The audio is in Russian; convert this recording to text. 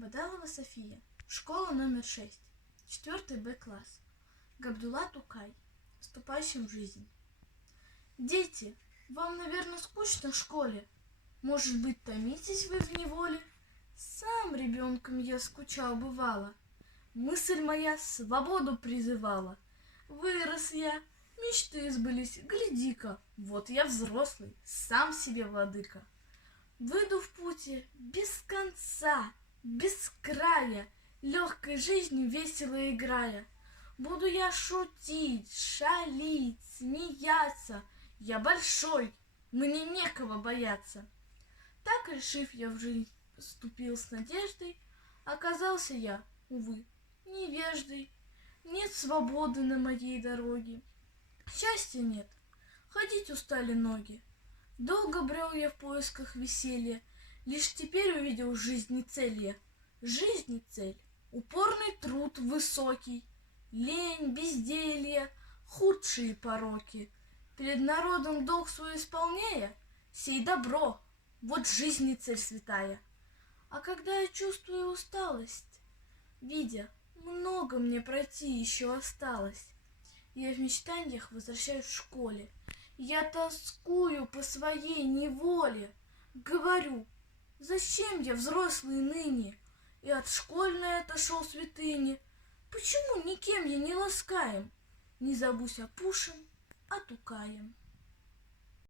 Бадалова София. Школа номер 6. 4 Б класс. Габдулла Тукай. Вступающим в жизнь. Дети, вам, наверное, скучно в школе. Может быть, томитесь вы в неволе? Сам ребенком я скучал бывало. Мысль моя свободу призывала. Вырос я, мечты сбылись, гляди-ка, вот я взрослый, сам себе владыка. Выйду в пути без конца, без края, легкой жизнью весело играя. Буду я шутить, шалить, смеяться. Я большой, мне некого бояться. Так, решив, я в жизнь вступил с надеждой. Оказался я, увы, невеждой. Нет свободы на моей дороге. Счастья нет, ходить устали ноги. Долго брел я в поисках веселья. Лишь теперь увидел в жизни цель я. Жизни цель — упорный труд высокий. Лень, безделье — худшие пороки. Перед народом долг свой исполняя, сей добро, вот жизни цель святая. А когда я чувствую усталость, видя, много мне пройти еще осталось, я в мечтаниях возвращаюсь в школе. Я тоскую по своей неволе. Говорю, зачем я взрослый ныне? И от школьной отошел святыни. Почему никем я не ласкаем? Не забудь опушим, а Тукаем.